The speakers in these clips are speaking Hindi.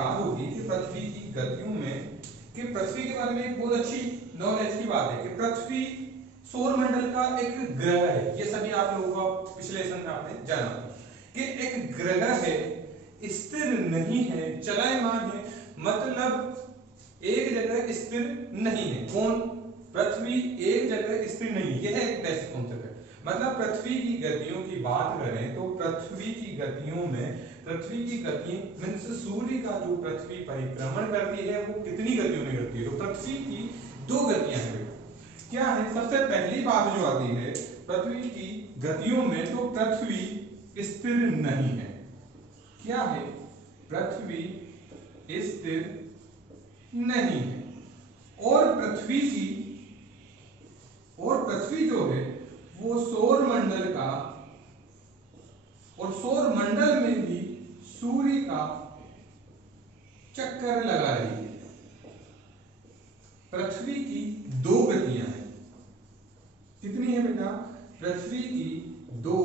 याद होगी कि पृथ्वी की गतियों में, कि पृथ्वी के बारे में एक बहुत अच्छी नॉलेज की बात है कि पृथ्वी सौर मंडल का एक ग्रह है। ये सभी आप लोगों का पिछले लेसन में आपने जाना कि एक ग्रह है, स्थिर नहीं है, चलायमान है, मतलब एक जगह स्थिर नहीं है। कौन? पृथ्वी एक जगह स्थिर नहीं। यह एक बेसिक कॉन्सेप्ट है। मतलब पृथ्वी की गतियों की बात करें तो पृथ्वी की गतियों में, पृथ्वी की गति मींस सूर्य का जो पृथ्वी परिक्रमण करती है वो कितनी गतियों में करती है? तो पृथ्वी की दो गतियां हैं। क्या है? सबसे पहली बात जो आती है पृथ्वी की गतियों में, तो पृथ्वी स्थिर नहीं है। क्या है? पृथ्वी स्थिर नहीं है। और पृथ्वी जो है वो सौर मंडल का, और सौर मंडल में भी सूर्य का चक्कर लगा रही है। पृथ्वी की दो गतियां हैं। कितनी है बेटा? पृथ्वी की दो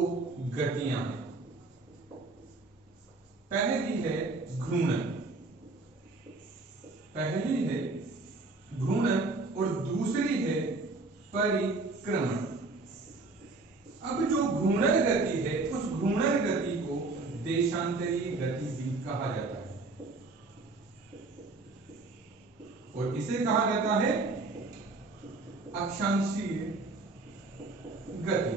गतियां हैं। पहली है घूर्णन, और दूसरी है परिक्रमण। अब जो घूर्णन गति है उस घूर्णन गति को देशांतरीय गति भी कहा जाता है, और इसे कहा जाता है अक्षांशीय गति।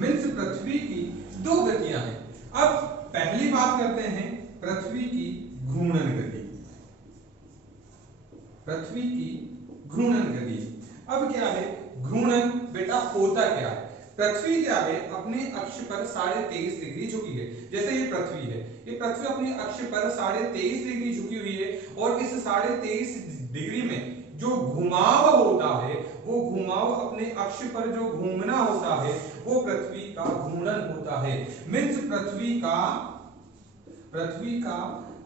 मीन्स पृथ्वी की दो गतियां हैं। अब पहली बात करते हैं पृथ्वी की घूर्णन गति। पृथ्वी की घूर्णन गति। अब क्या है घूर्णन? बेटा होता क्या है? पृथ्वी क्या है? अपने अक्ष पर 23.5 डिग्री झुकी है। जैसे ये पृथ्वी है, ये पृथ्वी अपने अक्ष पर 23.5 डिग्री झुकी हुई है, और इस 23.5 डिग्री में जो घुमाव होता है, वो घुमाव अपने अक्ष पर जो घूमना होता है वो पृथ्वी का घूर्णन होता है। मीन्स पृथ्वी का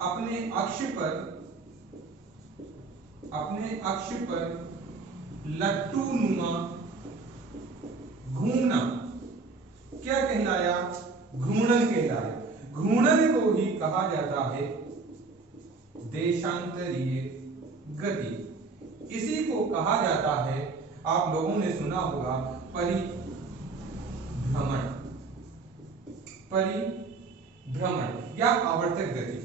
अपने अक्ष पर लट्टू नुमा घूमना क्या कहलाया? घूर्णन कहलाया। घूर्णन को ही कहा जाता है देशांतरीय गति। इसी को कहा जाता है, आप लोगों ने सुना होगा, परिभ्रमण या आवर्तक गति।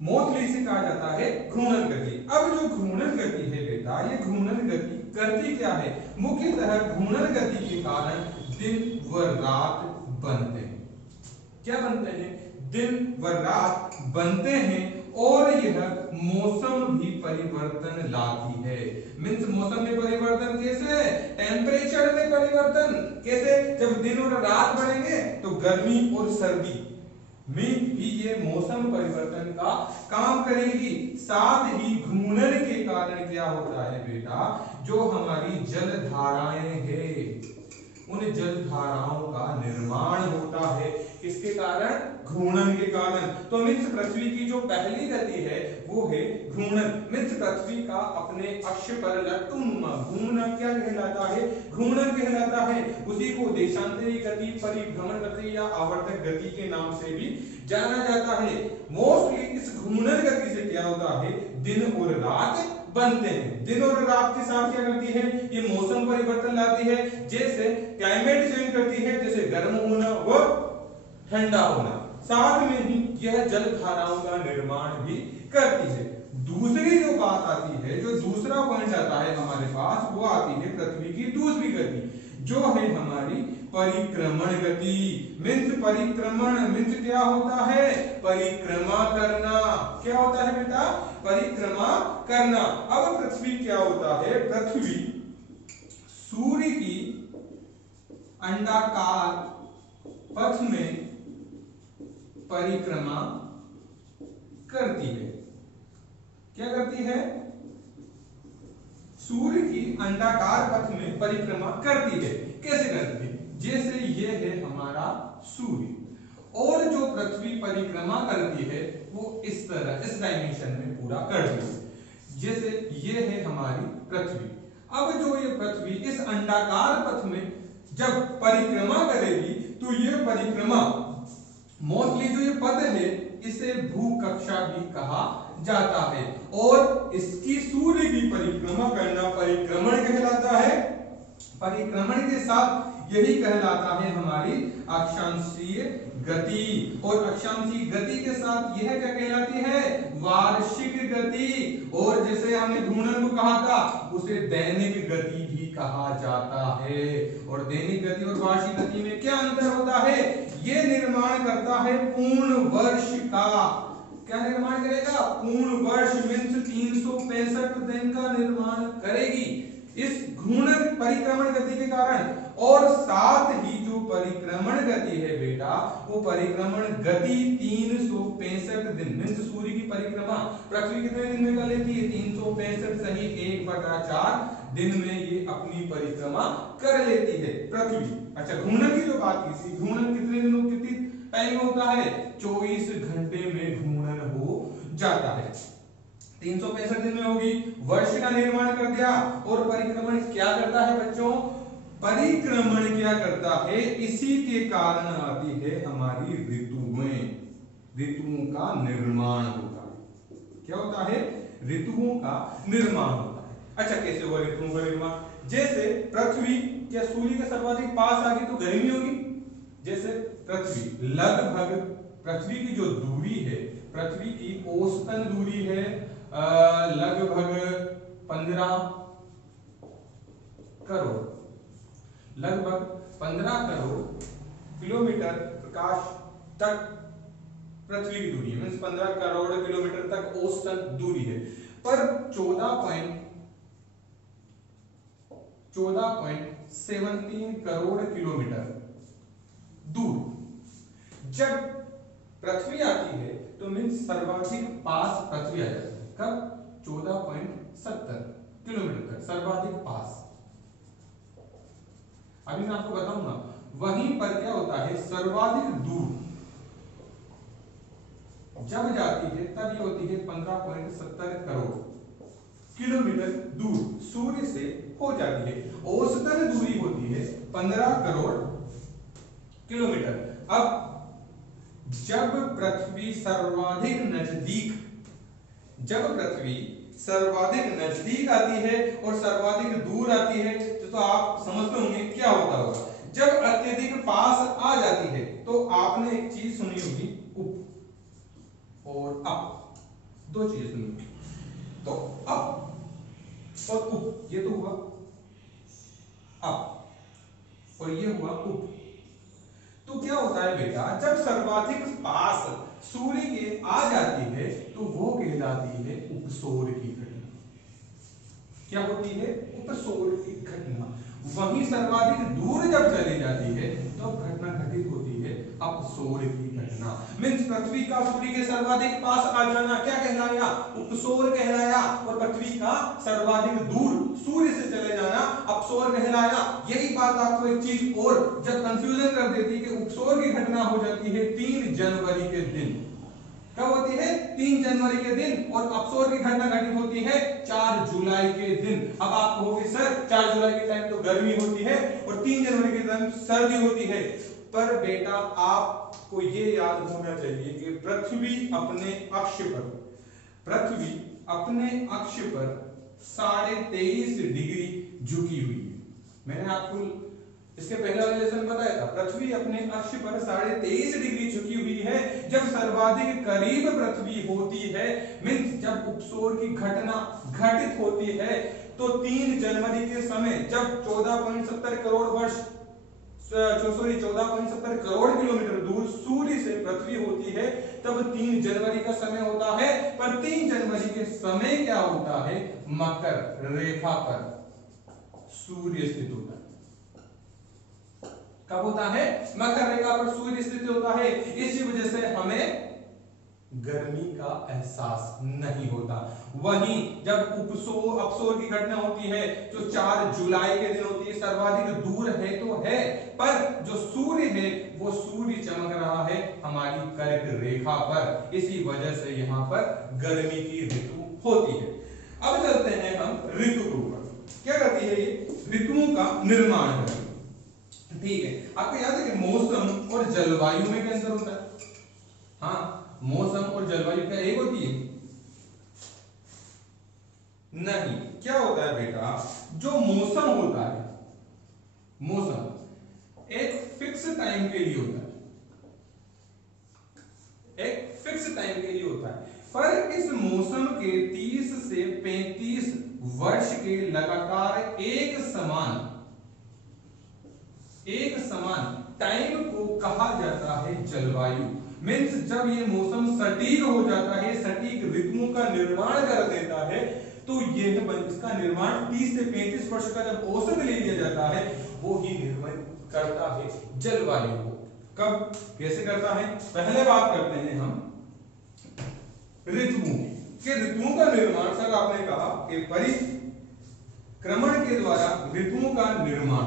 मोस्टली इसे कहा जाता है घूर्णन गति। अब जो घूर्णन गति है बेटा, ये घूर्णन गति करती क्या है? मुख्यतः घूर्णन गति के कारण दिन व रात बनते हैं। क्या बनते हैं? दिन व रात बनते हैं, और यह मौसम भी परिवर्तन लाती है। मीन्स मौसम में परिवर्तन कैसे? टेम्परेचर में परिवर्तन कैसे? जब दिन और रात बढ़ेंगे तो गर्मी और सर्दी में भी ये मौसम परिवर्तन का काम करेगी। साथ ही घूर्णन के कारण क्या होता है बेटा? जो हमारी जल धाराएं हैं, उन जल धाराओं का निर्माण होता है। किसके कारण? घूर्णन के कारण। तो मीन्स पृथ्वी की जो पहली गति है वो है घूर्णन। मीन्स पृथ्वी का अपने अक्ष पर लट्टूनुमा घूमना क्या कहलाता है? घूर्णन कहलाता है। उसी को देशांतरी गति, परिभ्रमण गति या आवर्तक गति के नाम से भी जाना जाता है। मोस्टली इस घूर्णन गति से क्या होता है? दिन और रात बनते हैं। दिन और रात के साथ क्या करती है? ये मौसम परिवर्तन लाती है। जैसे क्लाइमेट चेंज करती है, जैसे गर्म होना व ठंडा होना। साथ में ही यह जल धाराओं का निर्माण भी करती है। दूसरी जो बात आती है, जो दूसरा पॉइंट आता है हमारे पास, वो आती है पृथ्वी की दूसरी गति, जो है हमारी परिक्रमण गति। मीन्स परिक्रमण मीन्स क्या होता है? परिक्रमा करना। क्या होता है बेटा? परिक्रमा करना। अब पृथ्वी क्या होता है? पृथ्वी सूर्य की अंडाकार पथ में परिक्रमा करती है। क्या करती है? सूर्य की अंडाकार पथ में परिक्रमा करती है। कैसे करती है? जैसे ये है हमारा सूर्य, और जो पृथ्वी परिक्रमा करती है वो इस तरह, इस डायमेंशन में पूरा करती है। जैसे ये है हमारी पृथ्वी। अब जो ये पृथ्वी इस अंडाकार पथ में जब परिक्रमा करेगी, तो ये परिक्रमा मोस्टली जो ये पथ है इसे भू कक्षा भी कहा जाता है। और इसकी सूर्य की परिक्रमा करना परिक्रमण कहलाता है। परिक्रमण के साथ यही कहलाता है हमारी अक्षांशीय गति। और अक्षांशीय गति के साथ यह क्या कहलाती है? वार्षिक गति। और जैसे हमने घूर्णन को कहा था, उसे दैनिक गति भी कहा जाता है। और दैनिक गति और वार्षिक गति में क्या अंतर होता है? ये निर्माण करता है पूर्ण वर्ष का। क्या निर्माण करेगा? पूर्ण वर्ष मीन्स 365 दिन का निर्माण करेगी इस घूर्णन परिक्रमण गति के कारण। और साथ ही जो परिक्रमण गति है बेटा, वो परिक्रमण गति 365 दिन मीन्स सूर्य की परिक्रमा पृथ्वी कितने दिन में कर लेती है? 365 सही 1/4 दिन में ये अपनी परिक्रमा कर लेती है पृथ्वी। अच्छा, घूर्णन की जो बात की थी, घूर्णन कितने दिनों कितनी टाइम होता है? 24 घंटे में घूर्णन हो जाता है। 365 दिन में होगी, वर्ष का निर्माण कर दिया। और परिक्रमण क्या करता है बच्चों? परिक्रमण क्या करता है? इसी के कारण आती है हमारी ऋतुएं। ऋतुओं का निर्माण होता है। क्या होता है? ऋतुओं का निर्माण होता है। अच्छा, कैसे हुआ ऋतुओं का निर्माण? जैसे पृथ्वी क्या सूर्य के सर्वाधिक पास आ गई तो गर्मी होगी। जैसे पृथ्वी लगभग, पृथ्वी की जो दूरी है, पृथ्वी की औसतन दूरी है लगभग 15 करोड़, लगभग 15 करोड़ किलोमीटर प्रकाश तक पृथ्वी की दूरी है। मीन्स 15 करोड़ किलोमीटर तक औसतन दूरी है। पर 14.17 करोड़ किलोमीटर दूर जब पृथ्वी आती है तो मीन्स सर्वाधिक पास पृथ्वी आ जाती है। कब? 14.70 किलोमीटर तक सर्वाधिक पास। अभी मैं आपको बताऊंगा। वहीं पर क्या होता है? सर्वाधिक दूर जब जाती है तब ये होती है 15.70 करोड़ किलोमीटर दूर सूर्य से हो जाती है। औसतन दूरी होती है 15 करोड़ किलोमीटर। अब जब पृथ्वी सर्वाधिक नजदीक, जब पृथ्वी सर्वाधिक नजदीक आती है और सर्वाधिक दूर आती है तो आप समझते होंगे क्या होता होगा। जब अत्यधिक पास आ जाती है तो आपने एक चीज सुनी होगी, उप और अप, दो चीजें सुनी होगी। तो अप और उप, ये तो हुआ अप और ये हुआ उप। तो क्या होता है बेटा? जब सर्वाधिक पास सूर्य के आ जाती है तो वो कहलाती है उपसौर की घटना। क्या होती है? उपसौर की घटना। वहीं सर्वाधिक दूर जब चली जाती है तो घटना घटित होती है अपसौर की घटना। मीन्स पृथ्वी का सूर्य के सर्वाधिक पास आ जाना क्या कहलाया? उपसौर कहलाया। और पृथ्वी का सर्वाधिक दूर सूर्य से चले जाना अपसौर कहलाया। यही बात आपको एक चीज और जब कंफ्यूजन कर देती है कि उपसौर की घटना हो जाती है 3 जनवरी के दिन। कब होती है? 3 जनवरी के दिन। और अपसौर की घटना घटित होती है 4 जुलाई के दिन। अब आप कहोगे सर 4 जुलाई के टाइम तो गर्मी होती है और 3 जनवरी के टाइम सर्दी होती है। पर बेटा आपको ये याद होना चाहिए कि पृथ्वी अपने अक्ष पर, पृथ्वी अपने अक्ष पर 23.5 डिग्री झुकी हुई है। मैंने आपको इसके पहले वाले लेसन बताया था, पृथ्वी अपने अक्ष पर 23.5 डिग्री झुकी हुई है। जब सर्वाधिक करीब पृथ्वी होती है, मीन्स जब उपसौर की घटना घटित होती है, तो 3 जनवरी के समय जब 14.70 करोड़ वर्ष 14.70 करोड़ किलोमीटर दूर सूर्य से पृथ्वी होती है, तब 3 जनवरी का समय होता है। पर 3 जनवरी के समय क्या होता है? मकर रेखा पर सूर्य स्थित होता है। कब होता है? मकर रेखा पर सूर्य स्थित होता है। इसी वजह से हमें गर्मी का एहसास नहीं होता। वहीं जब अपसौर की घटना होती है जो 4 जुलाई के दिन होती है, सर्वाधिक दूर है तो है, पर जो सूर्य है वो सूर्य चमक रहा है हमारी कर्क रेखा पर। इसी वजह से यहाँ पर गर्मी की ऋतु होती है। अब चलते हैं हम ऋतु के ऊपर। क्या करती है ये? ऋतुओं का निर्माण करती है। ठीक है, आपको याद है कि मौसम और जलवायु में क्या अंतर होता है? हाँ, मौसम और जलवायु क्या एक होती है? नहीं, क्या होता है बेटा, जो मौसम होता है, मौसम एक फिक्स टाइम के लिए होता है, एक फिक्स टाइम के लिए होता है, पर इस मौसम के 30 से 35 वर्ष के लगातार एक समान टाइम को कहा जाता है जलवायु। मीन्स जब ये मौसम सटीक हो जाता है, सटीक ऋतुओं का निर्माण कर देता है, तो यह इसका निर्माण 30 से 35 वर्ष का जब औसत ले लिया जाता है, वो ही निर्माण करता है जलवायु को। कब, कैसे करता है? पहले बात करते हैं हम ऋतुओं के, ऋतुओं का निर्माण, सर आपने कहा कि परिक्रमण के द्वारा ऋतुओं का निर्माण,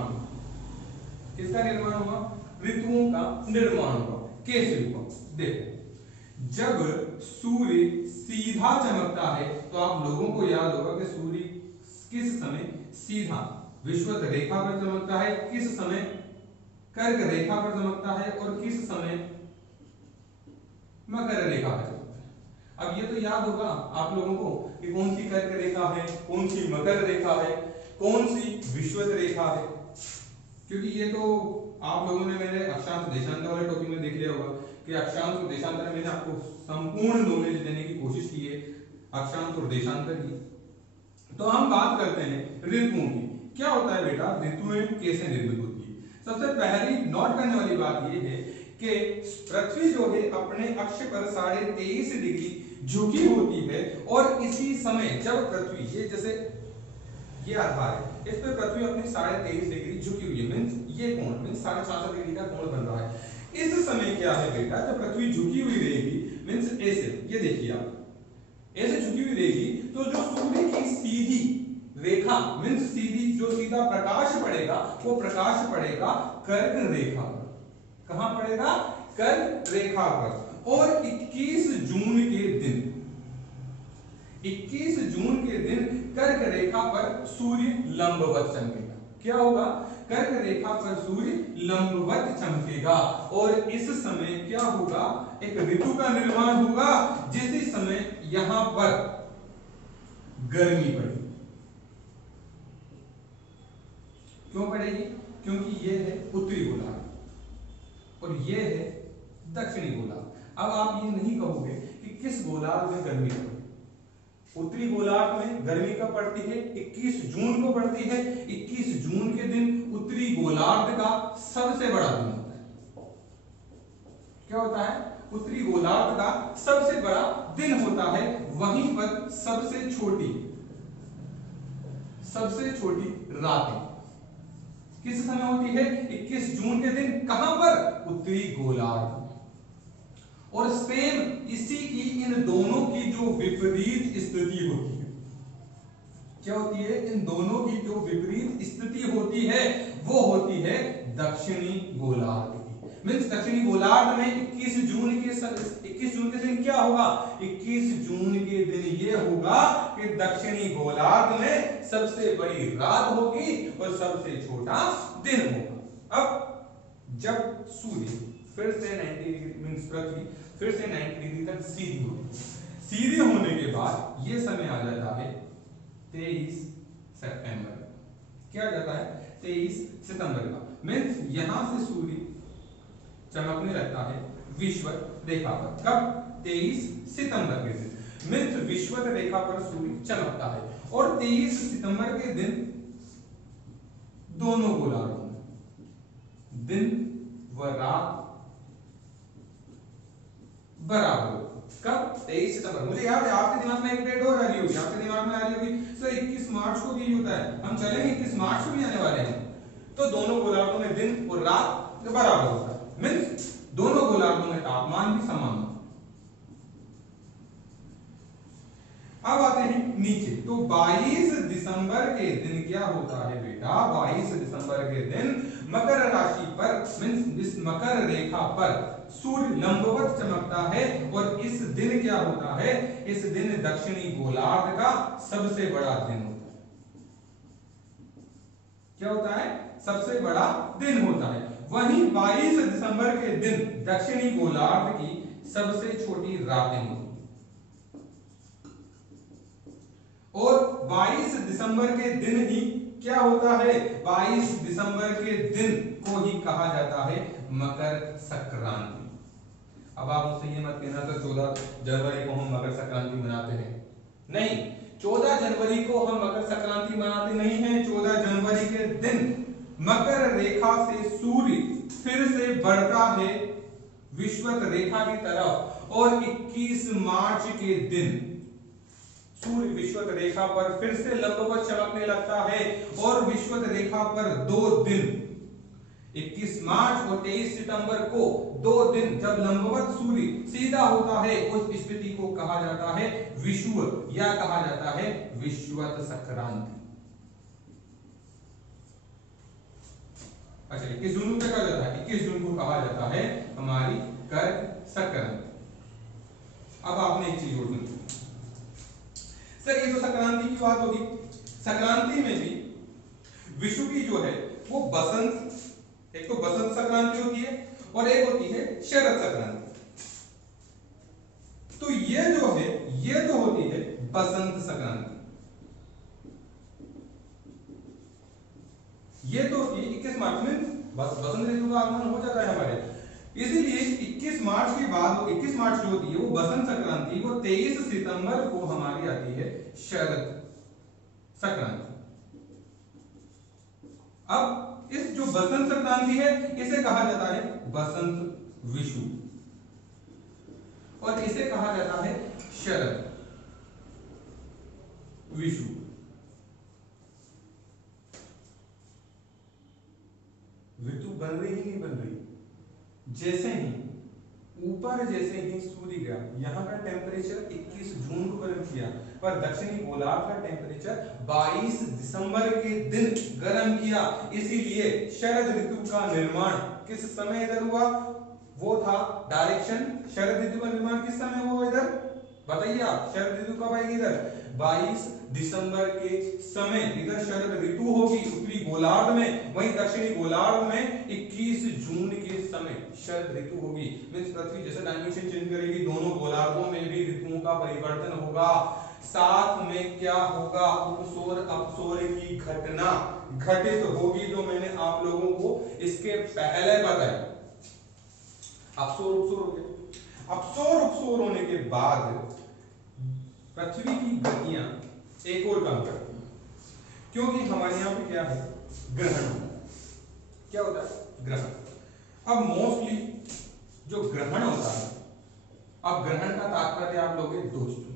किसका निर्माण हुआ? ऋतुओं का निर्माण हुआ। कैसे हुआ? देखो, जब सूर्य सीधा चमकता है, तो आप लोगों को याद होगा कि सूर्य किस समय सीधा विषुवत रेखा पर चमकता है, किस समय कर्क रेखा पर चमकता है, और किस समय मकर रेखा पर चमकता है। अब ये तो याद होगा आप लोगों को कि कौन सी कर्क रेखा है, कौन सी मकर रेखा है, कौन सी विषुवत रेखा है, क्योंकि ये तो आप लोगों ने मेरे अक्षांश देशांतर वाले टॉपिक में देख लिया होगा कि अक्षांश और देशांतर में मैंने आपको संपूर्ण नॉलेज देने की कोशिश की है, अक्षांश और देशांतर की। तो हम बात करते हैं ऋतुओं की। क्या होता है बेटा, ऋतुएं कैसे निर्मित होती है? सबसे पहली नोट करने वाली बात यह है कि पृथ्वी जो है अपने अक्ष पर 23.5 डिग्री झुकी होती है, और इसी समय जब पृथ्वी, ये जैसे ये आधार है, इस पे पृथ्वी अपनी 23.5 डिग्री झुकी हुई है, मींस ये कोण मींस 66.5 डिग्री का कोण बन रहा है। इस समय क्या है बेटा, जब पृथ्वी झुकी हुई रहेगी, मींस ऐसे, ये देखिए आप, ऐसे झुकी हुई रहेगी, तो जो सूर्य की सीधी रेखा, मींस सीधी, जो सीधा प्रकाश पड़ेगा, वो प्रकाश पड़ेगा कर्क रेखा पर। कहां पड़ेगा? कर्क रेखा पर। और 21 जून के दिन, 21 जून के दिन कर्क रेखा पर सूर्य लंबवत चमकेगा। क्या होगा? कर्क रेखा पर सूर्य लंबवत चमकेगा, और इस समय क्या होगा? एक ऋतु का निर्माण होगा, जिस समय यहां पर गर्मी पड़ेगी। क्यों पड़ेगी? क्योंकि यह है उत्तरी गोलार्ध और यह है दक्षिणी गोलार्ध। अब आप ये नहीं कहोगे कि किस गोलार्ध में गर्मी पड़ेगी। उत्तरी गोलार्ध में गर्मी कब पड़ती है? 21 जून को पड़ती है। 21 जून के दिन उत्तरी गोलार्ध का सबसे बड़ा दिन होता है। क्या होता है? उत्तरी गोलार्ध का सबसे बड़ा दिन होता है। वहीं पर सबसे छोटी रातें किस समय होती है? 21 जून के दिन। कहां पर? उत्तरी गोलार्ध। और सेम इसी की, इन दोनों की जो विपरीत स्थिति होती है, क्या होती है? इन दोनों की जो विपरीत स्थिति होती है, वो होती है दक्षिणी गोलार्ध की। मींस दक्षिणी गोलार्ध में 21 जून के दिन क्या होगा? 21 जून के दिन ये होगा कि दक्षिणी गोलार्ध में सबसे बड़ी रात होगी और सबसे छोटा दिन होगा। अब जब सूर्य फिर से 90 डिग्री, मींस पृथ्वी फिर से 90 डिग्री तक सीधी होगी, सीधे होने के बाद ये समय आ जाता है 23 सितंबर। क्या आ जाता है? 23 सितंबर का। मींस यहां से सूर्य चमकने लगता है विषुवत रेखा पर। कब? 23 सितंबर के दिन। मींस विषुवत रेखा पर सूर्य चमकता है, और 23 सितंबर के दिन दोनों गोलार्धों में दिन व रात बराबर हो। कब? 23 सितंबर। मुझे याद है आपके दिमाग में एक डेट और आ रही होगी, आपके दिमाग में आ रही होगी सर 21 मार्च को भी होता है, हम चलेंगे 21 मार्च को भी आने वाले हैं। तो दोनों गोलार्धों में दिन और रात बराबर होता है। मींस दोनों गोलार्धों में तापमान भी समान होता है। अब आते हैं नीचे। तो 22 दिसंबर के दिन क्या होता है बेटा? 22 दिसंबर के दिन मकर राशि पर, मींस इस मकर रेखा पर सूर्य लंबवत चमकता है, और इस दिन क्या होता है? इस दिन दक्षिणी गोलार्ध का सबसे बड़ा दिन होता है। क्या होता है? सबसे बड़ा दिन होता है। वहीं 22 दिसंबर के दिन दक्षिणी गोलार्ध की सबसे छोटी रातें होती हैं, और 22 दिसंबर के दिन ही क्या होता है, 22 दिसंबर के दिन को ही कहा जाता है मकर संक्रांति। अब आप मुझसे ये मत कहना सर 14 जनवरी को हम मकर संक्रांति मनाते हैं, नहीं, 14 जनवरी को हम मकर संक्रांति मनाते नहीं हैं। 14 जनवरी के दिन मकर रेखा से सूर्य फिर से बढ़ता है विषुवत रेखा की तरफ और 21 मार्च के दिन सूर्य विषुवत रेखा पर फिर से लंबवत चमकने लगता है और विषुवत रेखा पर 2 दिन 21 मार्च और 23 सितंबर को 2 दिन जब लंबवत सूर्य सीधा होता है उस स्थिति को कहा जाता है विषुव या कहा जाता है विषुवत संक्रांति। अच्छा, 21 जून को कहा जाता है, 21 जून को कहा जाता है हमारी कर संक्रांति। अब आपने एक चीज और सुनी सर, ये तो संक्रांति की बात होगी, संक्रांति में भी विषु की जो है वो बसंत, एक तो बसंत संक्रांति होती है और एक होती है शरद संक्रांति। तो ये जो है ये तो होती है बसंत संक्रांति, ये तो 21 मार्च में बसंत ऋतु का आगमन हो जाता है हमारे, इसीलिए 21 मार्च के बाद 21 मार्च जो होती है वो बसंत संक्रांति, वो 23 सितंबर को हमारी आती है शरद संक्रांति। अब इस जो बसंत संक्रांति है इसे कहा जाता है बसंत विषु और इसे कहा जाता है शरद विषु। ऋतु बन रही नहीं बन रही, जैसे ही ऊपर जैसे ही सूर्य गया, यहाँ का टेम्परेचर 21 जून को गर्म किया, पर दक्षिणी गोलार्ध का टेम्परेचर 22 दिसंबर के दिन गर्म किया, इसीलिए शरद ऋतु का निर्माण किस समय इधर हुआ, वो था डायरेक्शन। शरद ऋतु का निर्माण किस समय हुआ इधर बताइए आप, शरद ऋतु कब आएगी इधर 22 दिसंबर के समय इधर शरद ऋतु होगी उत्तरी गोलार्ध में, वहीं दक्षिणी गोलार्ध में 21 जून के समय शरद ऋतु होगी। मींस पृथ्वी जैसे डायमेंशन चेंज करेगी, दोनों गोलार्धों में भी ऋतुओं का परिवर्तन होगा। साथ में क्या होगा, उपसौर अपसौर की घटना घटित होगी, जो मैंने आप लोगों को इसके पहले बताया। अपसौर उपसौर हो गया, अपसौर उपसौर होने के बाद पृथ्वी की गतियां एक और काम करती हैं, क्योंकि हमारे यहां पे क्या है ग्रहण, क्या होता है ग्रहण। अब मोस्टली जो ग्रहण होता है, अब ग्रहण का तात्पर्य आप लोग दो चीजों से,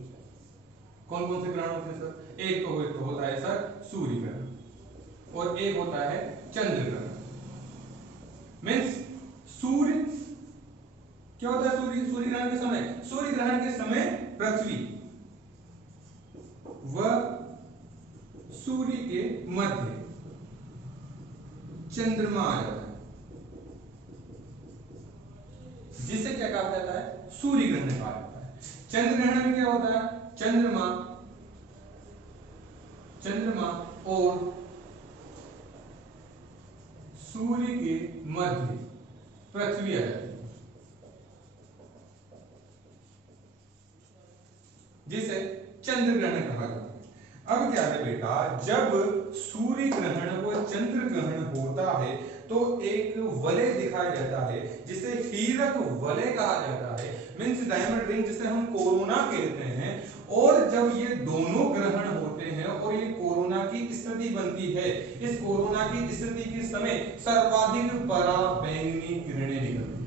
कौन कौन से ग्रहण होते हैं सर, एक तो होता है सर सूर्य ग्रहण और एक होता है चंद्र ग्रहण। मीन्स सूर्य क्या होता है, सूर्य ग्रहण के समय, सूर्य ग्रहण के समय पृथ्वी व सूर्य के मध्य चंद्रमा आ जाता है, जिसे क्या कहा जाता है सूर्य ग्रहण कहा जाता है। चंद्र ग्रहण में क्या होता है, चंद्रमा और सूर्य के मध्य पृथ्वी आ जाती है, जिसे चंद्र ग्रहण कहा जाता है। अब क्या है बेटा, जब सूर्य ग्रहण व चंद्र ग्रहण होता है तो एक वलय दिखाया जाता है जिसे हीरक वलय कहा जाता है, मींस डायमंड रिंग जिसे हम कोरोना कहते हैं। और जब ये दोनों ग्रहण होते हैं और ये कोरोना की स्थिति बनती है, इस कोरोना की स्थिति के समय सर्वाधिक पराबैंगनी किरणें निकलती है।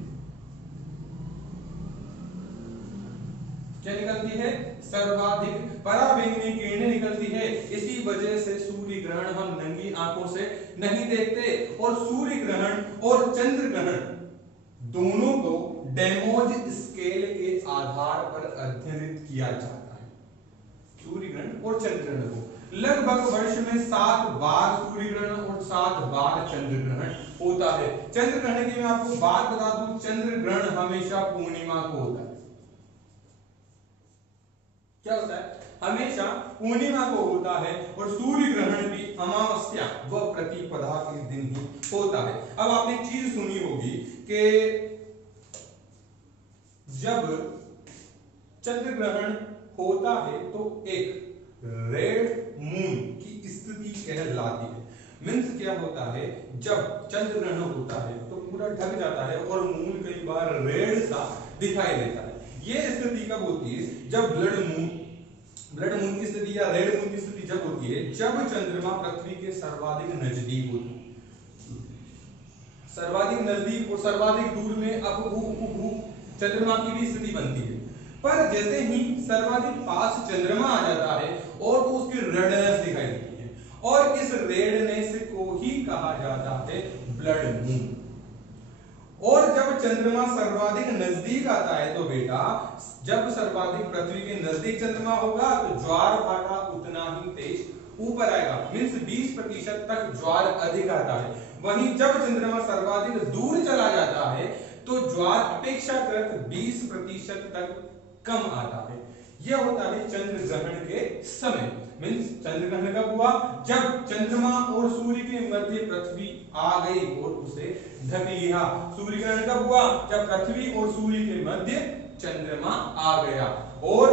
क्या निकलती है, सर्वाधिक पराबैंगनी किरणें निकलती है। इसी वजह से सूर्य ग्रहण हम नंगी आंखों से नहीं देखते और सूर्य ग्रहण और चंद्र ग्रहण दोनों को डेमोज स्केल के आधार पर अध्ययन किया जाता है। सूर्य ग्रहण और चंद्र ग्रहण को लगभग वर्ष में 7 बार सूर्य ग्रहण और 7 बार चंद्र ग्रहण होता है। चंद्र ग्रहण की मैं आपको बात बता दूं, चंद्र ग्रहण हमेशा पूर्णिमा को होता है। क्या होता है, हमेशा पूर्णिमा को होता है और सूर्य ग्रहण भी अमावस्या व प्रतिपदा के दिन ही होता है। अब आपने एक चीज सुनी होगी कि जब चंद्र ग्रहण होता है तो एक रेड मून की स्थिति कहलाती है। मीन्स क्या होता है, जब चंद्र ग्रहण होता है तो पूरा ढक जाता है और मून कई बार रेड सा दिखाई देता है। ये स्थिति कब होती है, जब ब्लड मून की स्थिति या रेड मून की स्थिति जब होती है जब चंद्रमा पृथ्वी के सर्वाधिक नजदीक होता है। सर्वाधिक नजदीक और सर्वाधिक दूर में अपभू चंद्रमा की भी स्थिति बनती है। पर जैसे ही सर्वाधिक पास चंद्रमा आ जाता है और तो उसकी रेडनेस दिखाई देती है और इस रेडनेस को ही कहा जाता है ब्लड मून। और जब चंद्रमा सर्वाधिक नजदीक आता है तो बेटा, जब सर्वाधिक पृथ्वी के नजदीक चंद्रमा होगा तो ज्वार भाटा उतना ही तेज ऊपर आएगा। मींस 20% तक ज्वार अधिक आता है। वहीं जब चंद्रमा सर्वाधिक दूर चला जाता है तो ज्वार अपेक्षाकृत 20% तक कम आता है। यह होता है चंद्र ग्रहण के समय। मींस चंद्र ग्रहण कब हुआ, जब चंद्रमा और सूर्य के मध्य पृथ्वी आ गई और उसे ढक लिया। सूर्य ग्रहण कब हुआ, जब पृथ्वी और सूर्य के मध्य चंद्रमा आ गया। और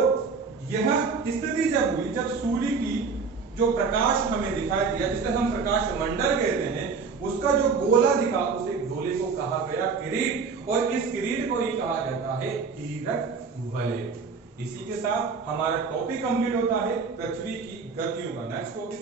यह स्थिति जब हुई जब सूर्य की जो प्रकाश हमें दिखाई दिया, जिसे हम प्रकाश मंडल कहते हैं, उसका जो गोला दिखा उसे गोले को कहा गया किरीट। और इस किरीट को ही कहा जाता है हीरक वलय। इसी के साथ हमारा टॉपिक कंप्लीट होता है पृथ्वी की गतियों का। Next topic